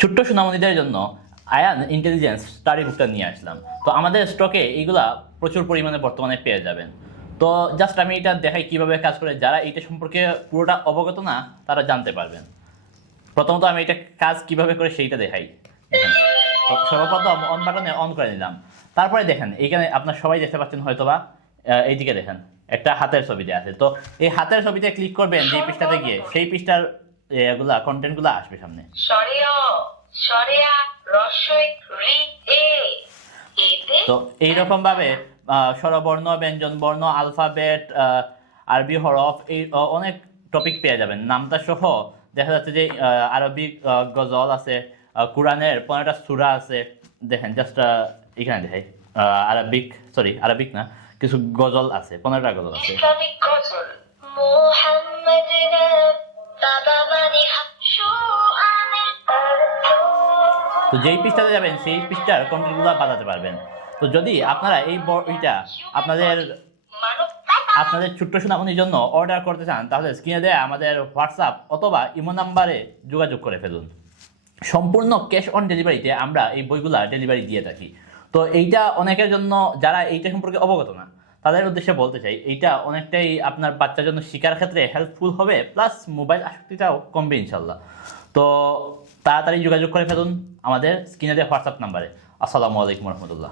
ছোট্ট সোনামণিদের জন্য Ayaan intelligence study বুকটা নিয়ে আসলাম। তো আমাদের স্টকে এইগুলা প্রচুর পরিমাণে বর্তমানে পেয়ে যাবেন। তো জাস্ট আমি এটা দেখাই কিভাবে কাজ করে, যারা এইটা সম্পর্কে পুরোটা অবগত না তারা জানতে পারবেন। প্রথমত আমি এটা কাজ কিভাবে করে সেইটা দেখাই। দেখেন, তো সর্বপ্রথম অন বাটনে অন করে নিলাম। তারপরে দেখেন এইখানে আপনার সবাই দেখতে পাচ্ছেন হয়তোবা, এইদিকে দেখেন একটা হাতের ছবিতে আছে। তো এই হাতের ছবিতে ক্লিক করবেন যে পৃষ্ঠাতে গিয়ে, সেই পৃষ্ঠার এগুলা কন্টেন্টগুলো আসবে সামনে। তো এইরকম ভাবে স্বরবর্ণ, ব্যঞ্জন বর্ণ, আলফাবেট, আরবি হরফ, এই অনেক টপিক পেয়ে যাবেন নামটা সহ। দেখা যাচ্ছে যে আরবিক গজল আছে, কোরআনের 15টা সূরা আছে। দেখেন জাস্ট এখানে দেখাই, আরবিক না, কিছু গজল আছে, 15টা গজল আছে। ইসলামিক গজল তো যেই পৃষ্ঠাতে যাবেন সেই পৃষ্ঠার কন্টেন্টগুলো বাজাতে পারবেন। তো যদি আপনারা এই বইটা আপনাদের ছোট্ট সোনামণির জন্য অর্ডার করতে চান, তাহলে স্ক্রিনে দেয়া আমাদের হোয়াটসঅ্যাপ অথবা ইমো নাম্বারে যোগাযোগ করে ফেলুন। সম্পূর্ণ ক্যাশ অন ডেলিভারিতে আমরা এই বইগুলা ডেলিভারি দিয়ে থাকি। তো এইটা অনেকের জন্য, যারা এইটা সম্পর্কে অবগত না, তাদের উদ্দেশ্যে বলতে চাই, এইটা অনেকটাই আপনার বাচ্চার জন্য শেখার ক্ষেত্রে হেল্পফুল হবে, প্লাস মোবাইল আসক্তিটাও কমবে ইনশাল্লাহ। তো তাড়াতাড়ি যোগাযোগ করে ফেলুন আমাদের স্ক্রিনে দেওয়া হোয়াটসঅ্যাপ নাম্বারে। আসসালামু আলাইকুম রহমতুল্লাহ।